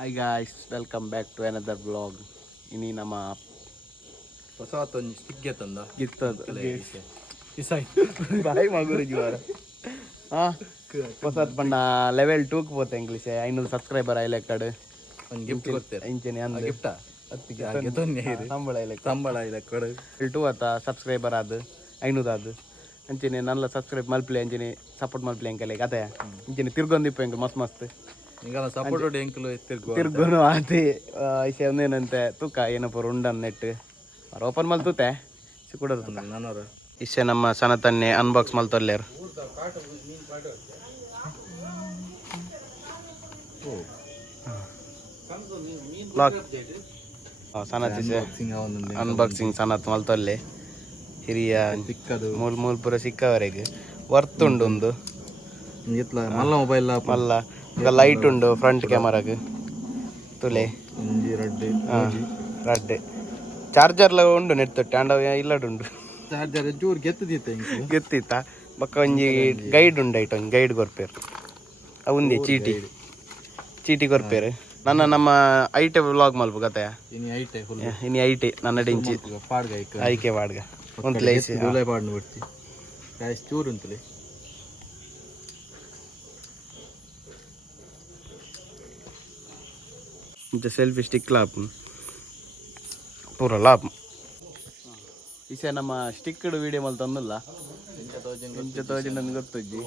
Hi guys, welcome back to another vlog. Ini nama Pesawat tiga tanda. gitu guys. Isai. Bye maguru juara. Ah, pesawat pernah level 2 க்கு போತೆ English 500 subscriber ಆಯ್ಲೆಕ್ಕಡೆ ಒಂದು gift ಕೊಡ್ತಾರೆ. ಇಂಚನೆ ಅಂದ ಗಿಫ್ಟಾ? ಅತ್ತಿಗೆ ಹಾಗೆ ತೊನ್ನೆ ಇದೆ. ಸಂಬಳ ಆಯ್ಲೆಕ್ಕಡೆ. level 2 ಆತ ಸಬ್ಸ್ಕ್ರೈಬರ್ ಆದ 500 ಆದ. ಅಂಚನೆ ನಲ್ಲ ಸಬ್ಸ್ಕ್ರೈಬ್ ಮಲ್ಪ್ಲೆ ಅಂಚನೆ ಸಪೋರ್ಟ್ ಮಲ್ಪ್ಲೆ ಅಂಕಲೆ ಕತೆ. ಇಂಚನೆ ತಿರ್ಗೊಂದಿಪ್ಪ ಇಂಕ ಮಸ್ತ್ ಮಸ್ತ್. ನಿಂಗಲ್ಲ ಸಪೋರ್ಟ್ ಎಂಕಲು ತಿರ್ಗೋನು ಆತಿ ಐಸೆ ಒಂದೇನಂತೆ ತೂಕ ಏನಪ್ಪ ಉಂಡನ್ ನೆಟ್ ಅವ್ರು ಓಪನ್ ಮಲ್ತೂತೆ ಸಿಕ್ಕೂಡದು ನಾನವ್ರು ಇಷ್ಟೇ ನಮ್ಮ ಸನತನ್ನೆ ಅನ್ಬಾಕ್ಸ್ ಮಲ್ತೊಲ್ಲೇರು ಸನತ್ ಅನ್ಬಾಕ್ಸಿಂಗ್ ಸನತ್ ಮಲ್ತೊಲ್ಲೆ ಹಿರಿಯ ಮೂಲ್ ಮೂಲ್ ಪೂರ ಸಿಕ್ಕವರೆಗೆ ವರ್ತ್ ಉಂಡು ಒಂದು ಮಲ್ಲ ಮೊಬೈಲ್ ಮಲ್ಲ ಲೈಟ್ ಉಂಡು ಫ್ರಂಟ್ ಕ್ಯಾಮರಾಗ ತುಲೆ ರಡ್ಡೆ ಚಾರ್ಜರ್ಲ ಉಂಡು ನೆಟ್ ತೊಟ್ಟೆ ಅಂಡ ಇಲ್ಲಡುಂಡು ಚಾರ್ಜರ್ ಚೂರು ಗೆತ್ತಿತ್ತ ಬಕ್ಕ ಒಂಜಿ ಗೈಡ್ ಉಂಡೈಟ್ ಒಂಜಿ ಗೈಡ್ ಕೊರ್ಪೇರು ಅವುಂದೆ ಚೀಟಿ ಕೊರ್ಪೇರು ನನ್ನ ನಮ್ಮ ಐಟೆ ವ್ಲಾಗ್ ಮಲ್ಪ ಕತೆ ಇನಿ ಐಟೆ ನನ್ನ ಡೆಂಚಿ ಐಕೆ ಪಾಡ್ಗ ಒಂದ್ಲೆ ಪಾಡ್ನು ಬಿಡ್ತಿ ಚೂರು ಉಂತಲೆ ಸೆಲ್ಫಿ ಸ್ಟಿಕ್ ಲಾಪ್ ಪೂರ ಲಾಪ್ ಈಸೆ ನಮ್ಮ ಸ್ಟಿಕ್ಡ್ ವಿಡಿಯೋ ಮಲ್ ತಂದಿಲ್ಲ ಇಂಚ ತೋಜಂಡು ಗೊತ್ತಜ್ಜಿ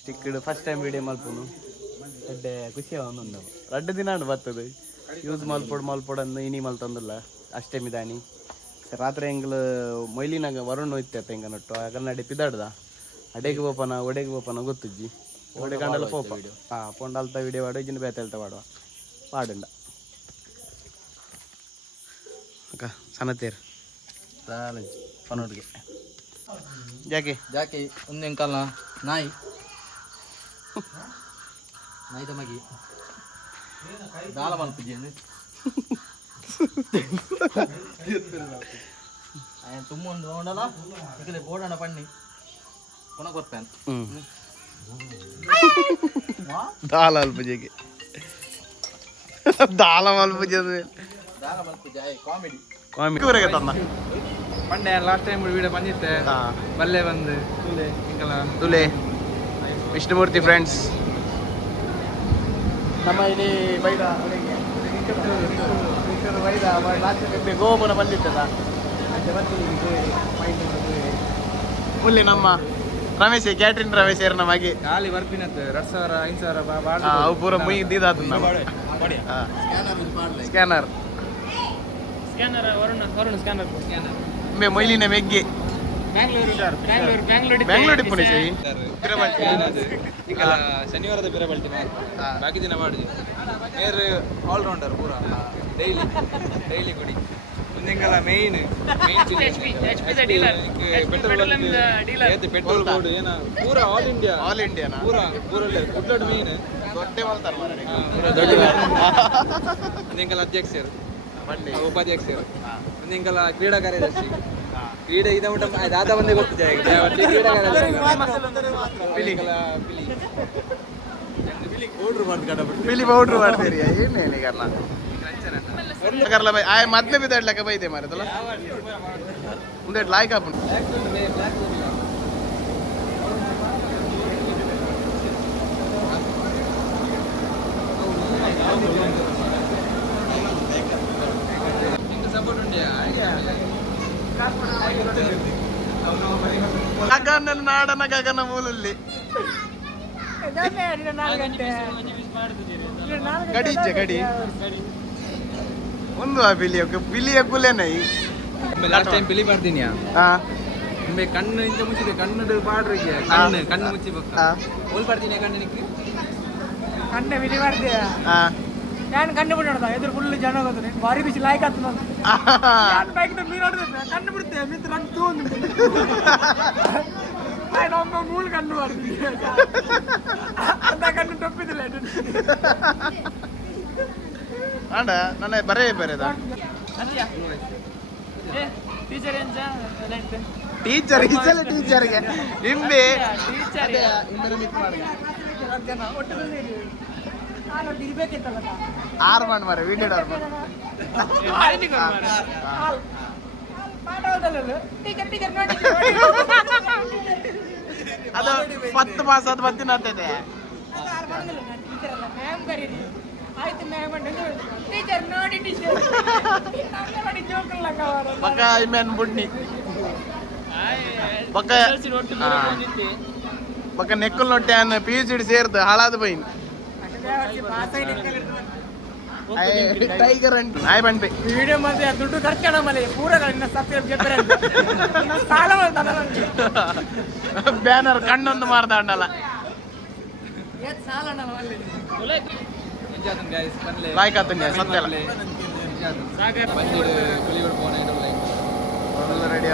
ಸ್ಟಿಕ್ಡ್ ಫಸ್ಟ್ ಟೈಮ್ ವಿಡಿಯೋ ಮಲ್ಪನು ಎಡ್ಡೆ ಖುಷಿ ಅವನು ರಡ್ಡು ದಿನ ಬರ್ತದೆ ಯೂಸ್ ಮಲ್ಪೊಡು ಅಂದು ಇನಿ ಮಲ್ ತಂದಿಲ್ಲ ಅಷ್ಟೇ ಮಿದಾನಿ ರಾತ್ರಿ ಹೆಂಗ್ಲು ಮೊಯ್ಲಿನಾಗ ವರುಣ್ ಹೋಯ್ತ ಹೆಂಗ ನಟ್ಟು ಕನ್ನಡಿ ಪಿದಾಡ್ದ ಅಡೆಗೆ ಒಡೆಗೆ ಗೊತ್ತಜ್ಜಿ ಒಡೆ ಕಂಡಲ್ಲ ಪೋಪ ಪೊಂಡಲ್ತ ವಿಡಿಯೋ ಪಾಡು ಇಜಿನ ಬೇತ ಹೇಳ್ತಾ ಪಾಡುವ ಪಾಡುಂಡ ಅಕ್ಕ ಸನತೇರು ಪನೋಡ್ಗೆ ಜಾಕಿ ಒಂದೇ ಕಾಲ ನಾಯಿ ತಮಗೆ ದಾಳ ಮಲ್ಪಿದ್ದೇನೆ ತುಂಬ ಒಂದು ನೋಡಲ್ಲ ಈಗಲೇ ಬೋಡಣ ಪಣ್ಣಿ ಪುನಃ ಕೊಡ್ತೇನೆ ದಾಳ ಅಲ್ಪಜೆಗೆ ದಾಳ ಮಲ್ಪುಜ ಕಾಮಿಡಿ ಊರಿಗೆ ತಮ್ಮ ಪಂಡೆ ಲಾಸ್ಟ್ ಟೈಮ್ ವಿಡಿಯೋ ಬಂದಿತ್ತೆ ಬಲ್ಲೆ ಬಂದು ತುಲೆ ವಿಷ್ಣುಮೂರ್ತಿ ಫ್ರೆಂಡ್ಸ್ ನಮ್ಮ ಇಲ್ಲಿ ಬೈದ ಗೋಪುರ ಬಂದಿತ್ತಲ್ಲ ಮುಲ್ಲಿ ನಮ್ಮ ರಮೇಶ್ ಕ್ಯಾಟ್ರಿನ್ ರಮೇಶ್ ಏರ್ ನಮಗೆ ಖಾಲಿ ಬರ್ಪಿನತ್ತೆ 2,000 5,000 ಅವು ಪೂರ ಮುಗಿದಿದ್ದಾತು ಸ್ಕ್ಯಾನರ್ ಮೇ ಮೊಯ್ಲಿನ ಮೆಗ್ಗೆ ಬ್ಯಾಂಗ್ಳೂರ್ ಡಿಪ್ಪು ಶನಿವಾರದ ಪಿರಬಲ್ಟಿ ಬಾಕಿ ದಿನ ಮಾಡಿದ್ವಿ ನೇರ್ ಆಲ್ರೌಂಡರ್ ಪೂರ ಡೈಲಿ ಕೊಡಿ ಒಂದಿಂಗಲ್ಲ ಮೇಯ್ನ್ ಪೆಟ್ರೋಲ್ ಬೋರ್ಡ್ ಏನ ಪೂರ ಆಲ್ ಇಂಡಿಯಾ ಪೂರ ಗುಡ್ಲಡ್ ಮೇಯ್ನ್ ಒಂದಿಂಗಲ್ಲ ಅಧ್ಯಕ್ಷರು ಉಪಾಧ್ಯಕ್ಷರು ಒಂದಿಂಗಲ ಕ್ರೀಡಾ ಕಾರ್ಯದರ್ಶಿ ಕ್ರೀಡೆ ಇದ ಊಟ ದಾದ ಬಂದೇ ಗೊತ್ತಿದೆ ಕ್ರೀಡಾ ಪಿಲಿ ಪೌಡ್ರು ಮಾಡ್ತೀರಿ ಏನೇನು ಕರ್ಲ ಮೊದ್ಲೇ ಬಿದ್ದಾಡ್ಲಕ್ಕ ಬೈತೆ ಮಾರದಲ್ಲ ಮುಂದೆ ಲಾಯ್ಕ್ ಹಾಕೊಂಡು ಗಗನ ನಾಡನ ಗಗನ ಮೂಲಲ್ಲಿ ಗಡಿ ಒಂದು ಬಿಲಿಯ ಕುಲೆನೈ ಲಾಸ್ಟ್ ಟೈಮ್ ಪಿಲಿ ಮಾಡ್ತೀನಿ ಕಣ್ಣು ಇಂತ ಮುಚ್ಚಿದೆ ಕಣ್ಣು ಪಾಡ್ರಿಗೆ ಕಣ್ಣು ಮುಚ್ಚಿ ಹೋಲ್ ಪಾಡ್ತೀನಿ ಕಣ್ಣಿನಿಕ್ಕೆ ಕಣ್ಣೆ ಬಿಲಿ ಮಾಡ್ತೀಯ ನಾನು ಕಣ್ಣು ಬಿಡೋಣ ಎದುರು ಫುಲ್ ಜನ ಹೋಗೋದು ಭಾರಿ ಬಿಸಿ ಲಾಯ್ಕ್ ಆಯ್ತು ನಾನು ಬೈಕ್ ಮೀನು ನೋಡಿದ್ರೆ ಕಣ್ಣು ಬಿಡ್ತೇವೆ ಮಿತ್ರ ನಂಗೆ ತೂಂದು ಮೂಳು ಕಣ್ಣು ಮಾಡ್ತೀನಿ ಅಂತ ಕಣ್ಣು ತಪ್ಪಿದಿಲ್ಲ ಆಂಡ ನನ್ನ ಬರೇ ಬೇರೆದ ಟೀಚರ್ ಏನ್ ಟೀಚರ್ ಈಸಲ ಟೀಚರ್ಗೆ ಹಿಂದೆ ಆರು ಮಾಡಿ ಮಾರೆ ವಿಡಿಯೋ ಅದು 10 ಮಾಸ ಅದು ಬರ್ತೀನಿ ಅಂತೈತೆ ಪಕ್ಕ ಇಮೇನ್ ಬುಡ್ನಿ ಪಕ್ಕ ಪಕ್ಕ ನೆಕ್ಕಲ್ ನೊಟ್ಟೆ ಅನ್ನ PUC ಸೇರ್ದು ಹಾಳಾದ ಬೈನ್ ಟೈಗರ್ ಅಂಡ್ ಆಯ್ ಬಂಡ್ಬೆ ವಿಡಿಯೋ ಮತ್ತೆ ದುಡ್ಡು ಖರ್ಚಣ ಮಲೆ ಪೂರ ಸಾಲ ಬ್ಯಾನರ್ ಕಣ್ಣೊಂದು ಮಾರ್ದಾಂಡಲ್ಲ ಲಾಯ್ಕ್ ಆತನ್ ಸತ್ಯ ರೆಡಿ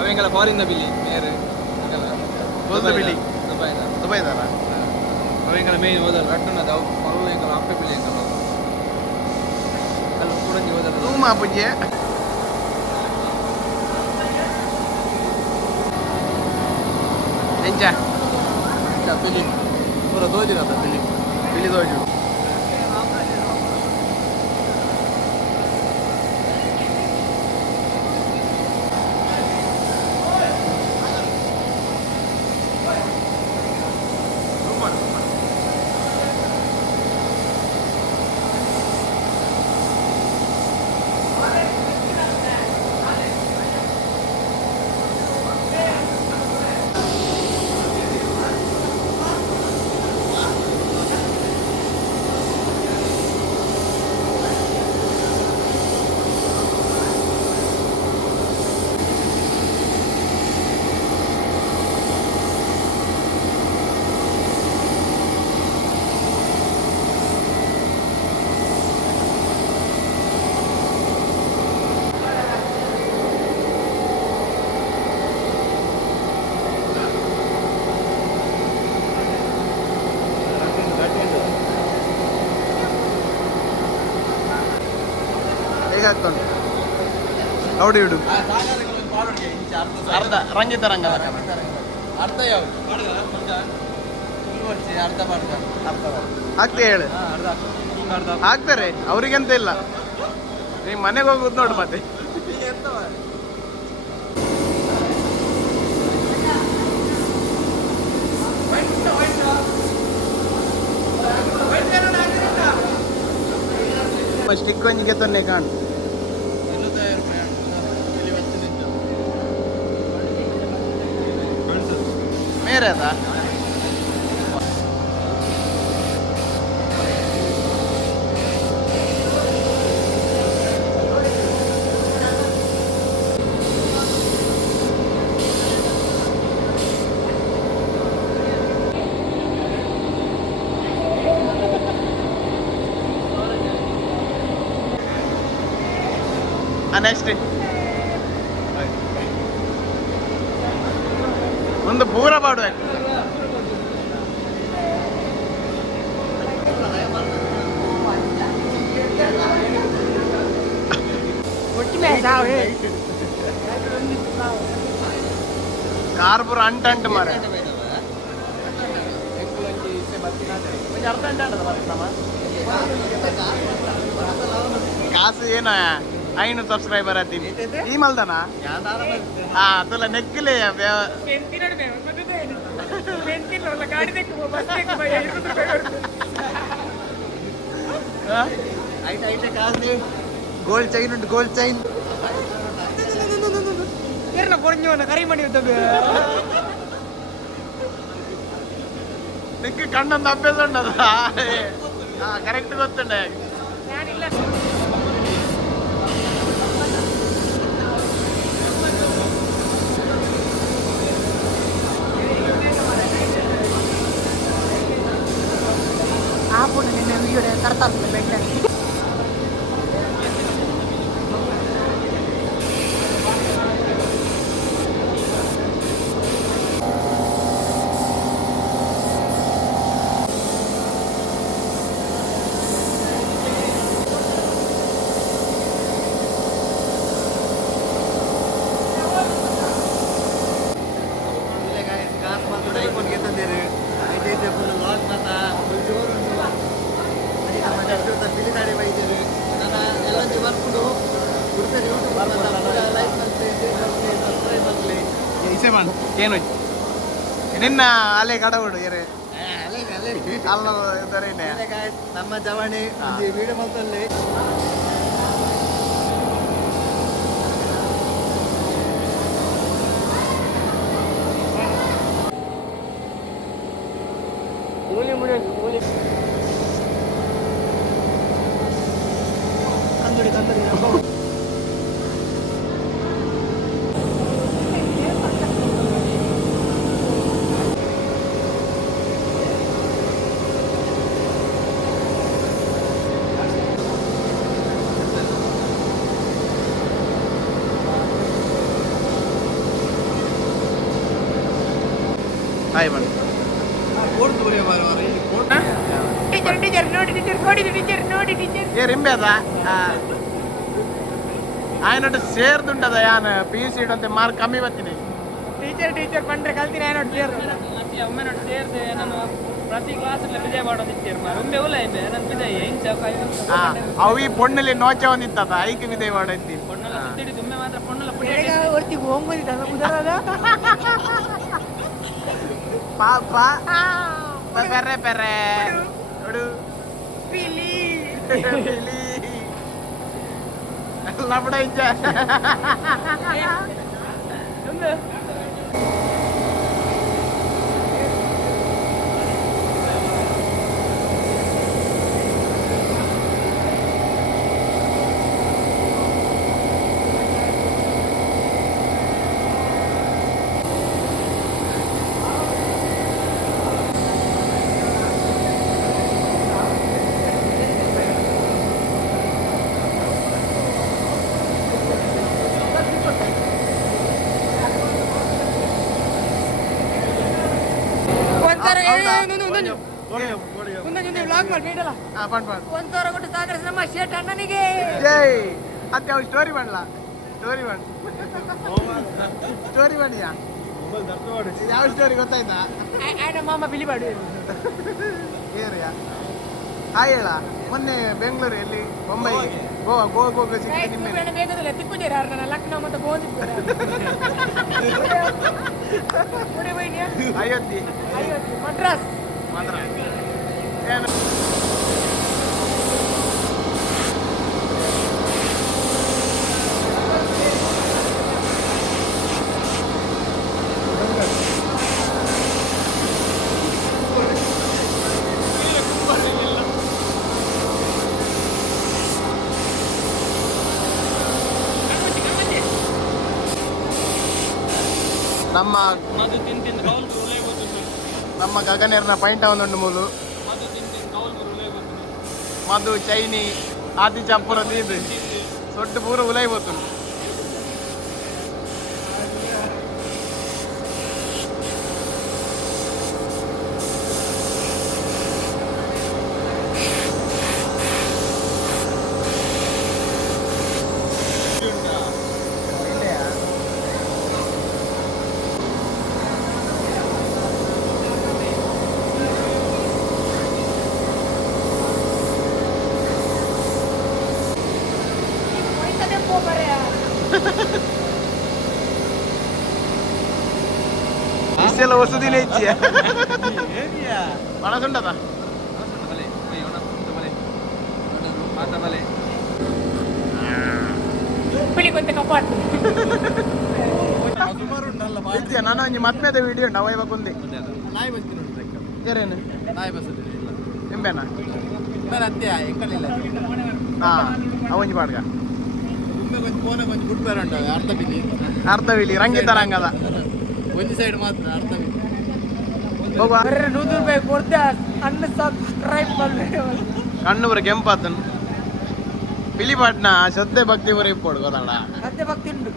ಅವೆಂಗಲ ಫಾರಿನ್ ಬಿಲ್ಲಿ ನೇರೆ ಬಿಳಿ ದುಬೈದಾರ ಅವೆಂಗಲ ಮೇನ್ ಹೋದಲ್ಲ ರಟ್ಟುನದ ಅವು ಎಂಗಲ ಅಪ್ಪೆ ಬಿಳಿ ಎಂಗಲ ಅಲ್ಲಿ ಕೂಡ ಹೋದಲ್ಲ ರೂಮ್ ಆಪುಜೆ ಎಂಚ ಬಿಳಿ ಪೂರ ದೋಜಿರದ ಬಿಳಿ ದೋಜು ಹೇಗಾಗ್ತುಂಟು ರೌಡಿ ಹಿಡು ಅರ್ಧ ರಂಜಿತ ರಂಗ ಅರ್ಧ ಯಾವುದು ಅರ್ಧ ಮಾಡ್ದ ಆಗ್ತೇ ಹೇಳು ಆಗ್ತಾರೆ ಅವ್ರಿಗಂತ ಇಲ್ಲ ನೀ ಮನೆಗೆ ಹೋಗುದು ನೋಡು ಮತ್ತೆ ಸ್ಟಿಕ್ ಒಂಜಿಗೆ ತೊನ್ನೆ ಕಾಣು ಮೇರೆ ಅದ ನೆಕ್ಸ್ಟ್ ಒಂದು ಪೂರ ಪಾಡು ಕಾರ್ ಪೂರ ಅಂಟಂಟು ಮಾರ ಕಾಸು ಏನ 500 ಸಬ್ಸ್ಕ್ರೈಬರ್ ಆತೀನಿ ಈ ಮಲ್ದನ ಹಾ ತುಲ ನೆಕ್ಕಿಲೆ ಗೋಲ್ಡ್ ಚೈನ್ ಉಂಟು ಗೋಲ್ಡ್ ಚೈನ್ ಕರಿ ಮಾಡಿ ನಿಕ್ಕೆ ಕಣ್ಣೊಂದು ಅಭ್ಯಾಸ ಉಂಟದ ಕರೆಕ್ಟ್ ಗೊತ್ತುಂಡೆ ವಿಡಿಯೋ ತರ್ತಾ ಬೆಂಟ ಫುಲ್ ಲಾಗ್ ಮಾತಾ ಫುಲ್ ಜೋರು ನಮ್ಮ ಡಾಕ್ಟರ್ ಪಿಲಿ ಗಾಡಿ ಬೈದಿರಿ ನನ್ನ ಎಲ್ಲ ಬರ್ಕೊಂಡು ಗುರುತಲ್ಲಿ ಯೂಟ್ಯೂಬ್ ಲೈಕ್ ಮಾಡ್ತೀನಿ ಸಬ್ಸ್ಕ್ರೈಬ್ ಮಾಡಲಿ ಇಸೆ ಮಾಡು ಏನು ನಿನ್ನ ಅಲೆ ಕಡವುಡು ಏರೆ ಅಲ್ಲ ಇದ್ದರೇನೆ ನಮ್ಮ ಜವಾಣಿ ವಿಡಿಯೋ ಮತ್ತಲ್ಲಿ ತಂದೂರಿ ತಂದೂರಿ ಹಾಯ್ ಬನ್ನಿ ఏ రింబేదా ఆయన ಸೇರ್ದುಂಟದ ಯಾನ್ PUC ಇಡಂತೆ ಮಾರ್ಕ್ ಕಮ್ಮಿ ಬರ್ತೀನಿ ಟೀಚರ್ ಬಂದ್ರೆ ಕಲ್ತೀನಿ ఆయన ಒಮ್ಮೆ ನೋಡಿ ಸೇರ್ದೆ ನಾನು ಪ್ರತಿ ಕ್ಲಾಸ್ ಬಿಜೆ ಮಾಡೋದು ಒಮ್ಮೆ ಉಲ್ಲ ಇದೆ ನನ್ನ ಬಿಜೆ ಅವು ಈ ಪೊಣ್ಣಲ್ಲಿ ನೋಚ ಒಂದಿತ್ತದ ಐಕೆ ವಿದೆ ಮಾಡೈತಿ ಪೊಣ್ಣಲ್ಲ ಸುತ್ತಿಡಿ ಒಮ್ಮೆ ಮಾತ್ರ ಪೊಣ್ಣಲ್ಲ ಒರ್ತಿ ಹೋಗ್ಬೋದಿತ್ತ ಉದರದ ಪಾಪ ಪೆರೆ ಪೆರೆ ನೋಡು ಪಿಲಿ ಪಿಲಿ ಲಬಡ ಇಜ್ಜ ಒಂದೂವರೆ ಕೊಟ್ಟು ಸಾಗರ ನಮ್ಮ ಶೇಟ್ ಅಣ್ಣನಿಗೆ ಜೈ ಅಂತ ಅವ್ನು ಸ್ಟೋರಿ ಮಾಡಲಾ ಸ್ಟೋರಿ ಮಾಡಿ ಸ್ಟೋರಿ ಮಾಡಿಯಾ ಯಾವ ಸ್ಟೋರಿ ಗೊತ್ತಾಯ್ತಾ ಮಾಮ ಬಿಲಿ ಬಾಡು ಏರಿಯಾ ಹಾಯ್ ಹೇಳ ಮೊನ್ನೆ ಬೆಂಗಳೂರು ಎಲ್ಲಿ ಮುಂಬೈ ಗೋವಾ ಗೋವಾ ಸಿಕ್ಕಿ ನಿಮ್ಮ ಬೇಕಂದ್ರೆ ತಿಕ್ಕುಜೇರಿ ಯಾರು ಲಕ್ನೋ ಮತ್ತೆ ಗೋಂದಿದ್ದಾರೆ ಅಯೋಧ್ಯೆ ಮದ್ರಾಸ್ ನಮ್ಮ ನಮ್ಮ ಗಗನೇರ್ನ ಪೈಂಟ ಒಂದೊಂದು ಮೂಲು ಮದು ಚೈನಿ ಆದಿ ಚಪ್ಪುರ ನೀದು ಸೊಟ್ಟು ಪೂರ ಉಲೈ ಹೋತುಂಡು ಇಷ್ಟೆಲ್ಲ ಹೊಸದಿನ ಇಚ್ಛೆ ಮನಸುಂಟದ ನಾನು ಒಂಜಿ ಮತ್ಮೇದ ವಿಡಿಯೋ ಉಂಟು ಅವ ಇವಾಗ ಒಂದೇ ಏರೇನು ನಿಂಬೆನಾ ಹಾ ಅವೊಂಜಿ ಪಾಡ್ಗ ಅರ್ಧ ಬಿಲಿ ರಂಗಿತ ರಂಗದ ಒಂದು ಸೈಡ್ ಮಾತ್ರ ಅರ್ಧ ಹೋಗುವ ₹100 ಕೊಡ್ತೆ ಅನ್ಸಬ್ಸ್ಕ್ರೈಬ್ ಮಾಡ್ಬೇಕು ಕಣ್ಣು ಬರ ಕೆಂಪಾತನ್ ಪಿಲಿಪಾಟ್ನ ಶ್ರದ್ಧೆ ಭಕ್ತಿ ಬರ ಇಪ್ಪೋಡು ಗೊತ್ತಾಡ ಶ್ರದ್ಧೆ ಭಕ್ತಿ ಉಂಟು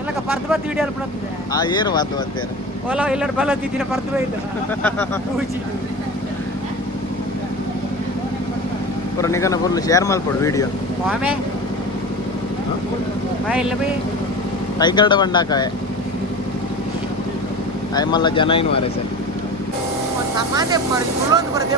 ಎಲ್ಲ ಪರ್ದ ಬತ್ತಿ ವಿಡಿಯೋ ಅಲ್ಪಡುತ್ತೆ ಆ ಏರು ಬಾತು ಬತ್ತೇರು ಓಲಾ ಎಲ್ಲರೂ ಬಲ ತಿದ್ದಿನ ಪರ್ದ ಬೈದ ಪೂಜಿ ಪೂರ ನಿಗನ ಫುಲ್ ಶೇರ್ ಮಾಡ್ಕೊಡು ವಿಡಿಯೋ ವಾಮೆ ಬಾ ಇಲ್ಲ ಬೈ ಟೈಗರ್ಡ್ ಬಂಡಾಕಾಯ ಆಯ್ ಮಲ್ಲ ಜನ ಇನ್ನು ಮಾರೇ ಸರ್ ಮಾತೆ ಫುಲ್ಲೊಂದು ಬರುತ್ತೆ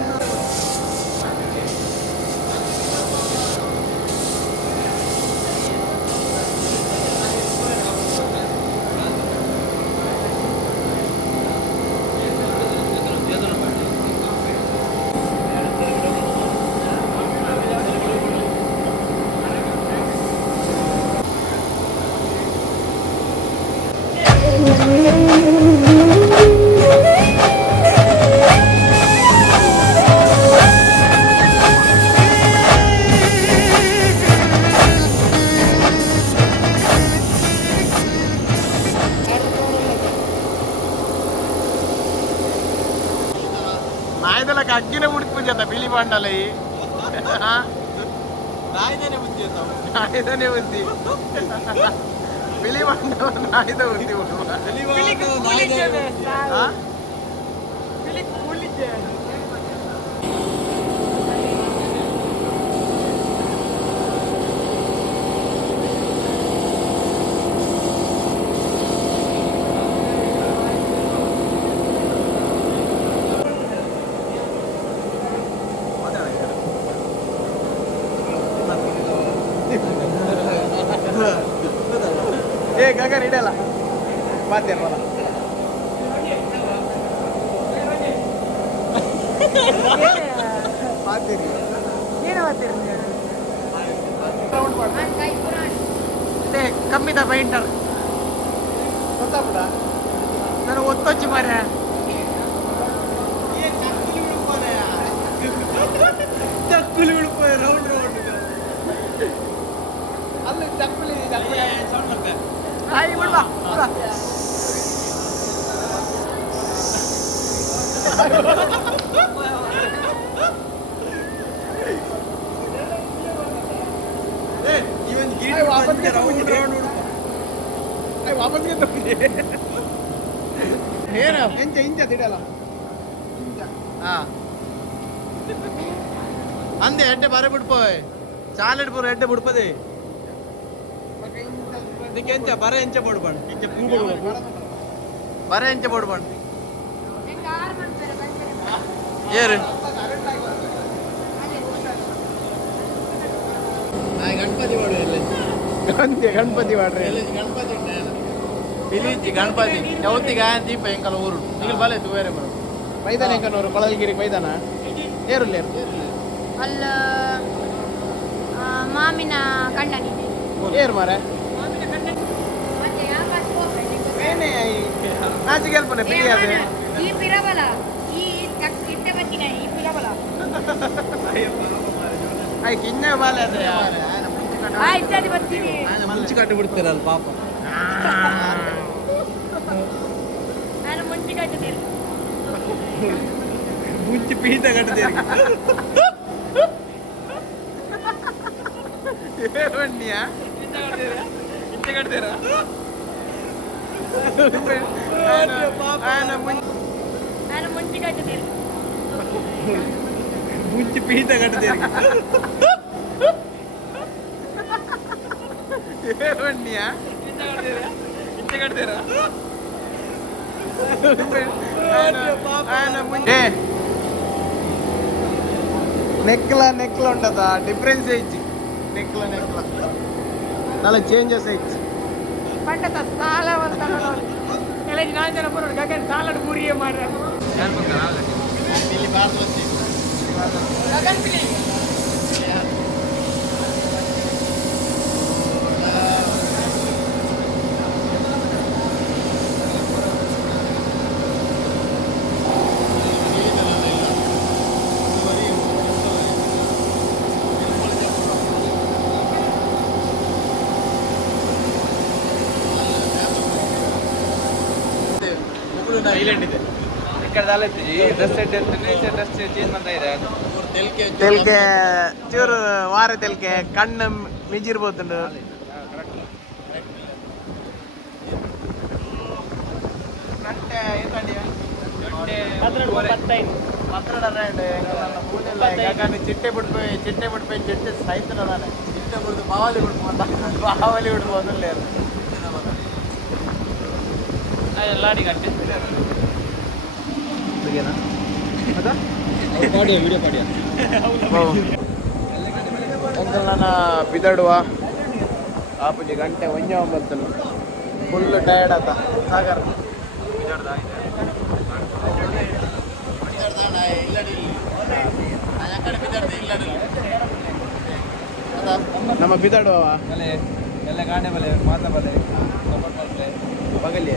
ನಾಯ್ದಲಕ್ಕೆ ಅಗ್ಗಿನ ಮುಡಿದು ಪೂಜೆ ಬಿಳಿ ಬಾಂಡಲ ನಾಯ್ದನೇ ಬುದ್ಧಿ ಬಿಳಿ ಬಾಂಡಲ ನಾಯ್ದ ಬುದ್ಧಿ ಏ ಗಗನ್ ಇಡಲ್ಲ ಮಾತೇನಲ್ಲ ಮಾತೀರಿ ಏನು ಮಾತೀರಿ ಅದೇ ಕಮ್ಮಿದ ಪೈಂಟರ್ ಗೊತ್ತಾಗ್ಬಿಡ ನಾನು ಒತ್ತೊಚ್ಚಿ ಮಾರ ಚಕ್ಕುಲಿ ಉಳುಪ ರೌಂಡ್ ರೌಂಡ್ ಅಲ್ಲಿ ಚಕ್ಕುಲಿ ಹಾಯ್ ಬಿಡ್ಬಾ ಅಂದೆ ಎಡ್ಡೆ ಬರ ಬಿಡ್ಪೋಯ್ ಚಾಲೆಡ್ ಪೂರ ಎಡ್ಡೆ ಬಿಡ್ಪದೆ ಎಂಚ ಬರ ಎಂಚ ಪಡ್ಬಾರ್ದು ಬರ ಎಂಚ ಪಡ್ಬಾರ್ದು ಏರು ಗಣಪತಿ ಗಣಪತಿ ಮಾಡ್ರಿ ಪಿಲಿಜಿ ಗಣಪತಿ ಚೌತಿ ಗಾಯನ ದೀಪ ಎಂಕಲ ಊರು ಈಗ ಬಲೆ ಬೇರೆ ಬರೋದು ಮೈದಾನ ಎಂಕನೂರು ಕೊಳಲಗಿರಿ ಮೈದಾನ ಏರುಲ್ಲ ಅಲ್ಲ ಮಾಮಿನ ಕಂಡನಿದೆ ಏರು ಮಾರೆ ನಾಚಿಗೆ ಹೇಳ್ಪನೆ ಪಿಲಿ ಅದು ಈ ಪಿರಬಲ ಈ ಇಟ್ಟೆ ಬತ್ತಿನ ಈ ಪಿರಬಲ ಆಯ್ ಕಿನ್ನೆ ಬಾಲೆ ಅದೇ ಇತ್ಯಾದಿ ಬರ್ತೀನಿ ಮುಂಚೆ ಕಟ್ಟಿ ಬಿಡ್ತೀರಲ್ಲ ಪಾಪ ನಾನು ಮುಂಚೆ ಕಟ್ಟಿದ್ದೇನೆ ಮುಂಚೆ ಪೀತ ಕಟ್ಟಿದ್ದೀರಿ ಬಣ್ಣಿಯಾ ಇಂಚೆ ಕಟ್ತೀರಾ ನಾನು ಮುಂಚೆ ಕಟ್ಟಿದ್ದೇನೆ ಮುಂಚೆ ಪೀತ ಕಟ್ಟಿದ್ದೀರಿ ಬಣ್ಣಿಯಾ ಇಂಚೆ ಕಟ್ತೀರಾ నెక్ల ఉంటుందా డిఫరెన్స్ ఇచ్చి నెక్ల చాలా చేంజెస్ ఇచ్చి ಪಂಡತ ಸಾಲ ಕಾಲೇಜ್ ನಾಲ್ಕು ಜನ ಬರೋದು ಗಗನ್ ಸಾಲಡ್ ಪೂರಿಯೇ ಮಾಡ್ರ ಗಗನ್ ಪಿಲಿ ಐಲ್ಯಾಂಡ್ ಇದೆ ఇక్కడ దాలైతే డ్రెస్ సెట్ చేస్తేనే డ్రెస్ చేంజ్ ಮಾಡ್ತಾ ಇದೆ ತೆಲ್ಕೆ ಚೂರು ವಾರ ತೆಲ್ಕೆ ಕಣ್ಣು ಮಿಜಿರ್ಬೋದುಂಡು ಚಿಟ್ಟೆ ಬಿಡ್పోయి ಚಿಟ್ಟೆ ಸೈತನ ಚಿಟ್ಟೆ ಬಿಡ್ದು ಬಾವಲಿ ಬಿಡ್ಬೋದು లేదు లాడి కట్టే ವಿಡಿಯೋ ಪಾಡಿಯ ಅಂಕಲ್ ನನ್ನ ಬಿದಾಡುವ ಆಪುಜಿ ಗಂಟೆ 9 ಫುಲ್ ಟಯರ್ಡ್ ಆತ ಸಾಗರ್ ನಮ್ಮ ಬಿದಾಡುವ ಬಲೆ ಎಲ್ಲ ಗಾಂಡೆ ಬಲೆ ಮಾತ ಬಲೆ ಬಗಲಿ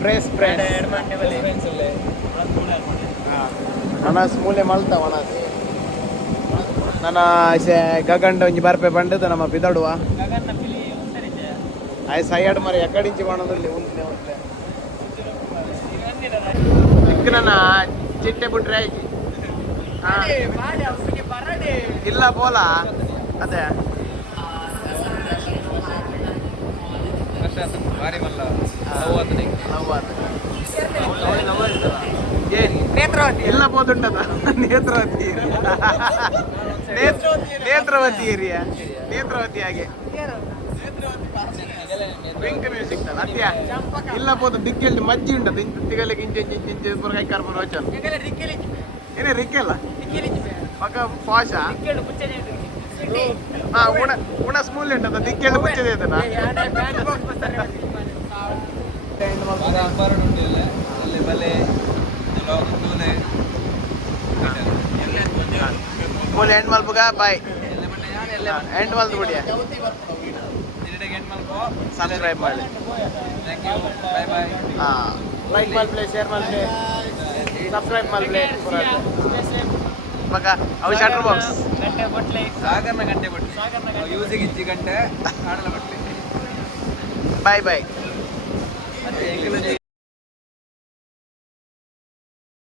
ಪ್ರೆಸ್ ಅನಾಸ್ ಮೂಲೆ ಮಲ್ತಾವ ಅನಾಸ್ ನನ್ನ ಗಗಂಡ ಒಂಜಿ ಬರ್ಪೆ ಬಂಡದ ನಮ್ಮ ಬಿದಾಡುವ ಆಯ್ ಸೈಡ್ ಮರ ಎಕಡಿಂಚಿ ಮಾಡೋದ್ರಲ್ಲಿ ಉಂಟೆ ನನ್ನ ಚಿಟ್ಟೆ ಬಿಟ್ರೆ ಆಯ್ತು ಇಲ್ಲ ಬೋಲ ಅದೇ ಭಾರಿ ಮಲ್ಲ ನೇತ್ರಾವತಿ ಎಲ್ಲ ಬೋದುಂಟದ ನೇತ್ರಾವತಿ ನೇತ್ರಾವತಿ ಏರಿಯಾ ನೇತ್ರಾವತಿ ಹಾಗೆ ವೆಂಕ ಮ್ಯೂಸಿಕ್ ಅತ್ಯ ಇಲ್ಲ ಬೋದು ದಿಕ್ಕಲ್ಲಿ ಮಜ್ಜಿ ಉಂಟದ ಇಂಚ ತಿಗಲಿಗೆ ಇಂಚೆ ಕೈ ಕಾರ್ಬನ್ ವಚನ ಏನೇ ರಿಕ್ಕೆಲ್ಲ ಪಕ್ಕ ಪಾಶ ಹಾ ಉಣ ಸ್ಮೂಲ್ ಉಂಟದ ದಿಕ್ಕೆಲ್ಲ ಮುಚ್ಚದೆ ಅದನ್ನ ಅಲ್ಲಿ ಬಲೆ ಮೂಲೆ ಎಂಡ್ ಮಲ್ಪುಗ ಬಾಯ್ ಎಂಡ್ ಮಲ್ದು ಬಿಡಿಯ ಸಬ್ಸ್ಕ್ರೈಬ್ ಮಾಡಿ ಹಾಂ ಲೈಕ್ ಮಲ್ಪ್ಲೆ ಶೇರ್ ಮಲ್ಪ್ಲೆ ಸಬ್ಸ್ಕ್ರೈಬ್ ಮಲ್ಪ್ಲೆ ಬಕ ಅವು ಶಟರ್ ಬಾಕ್ಸ್ ಸಾಗರ್ನ ಗಂಟೆ ಬಟ್ಲಿ ಯೂಸಿಗೆ ಇಜ್ಜಿ ಗಂಟೆ ಕಾಣಲ ಬಟ್ಲಿ ಬಾಯ್ ಬಾಯ್ ಮತ್ತೆ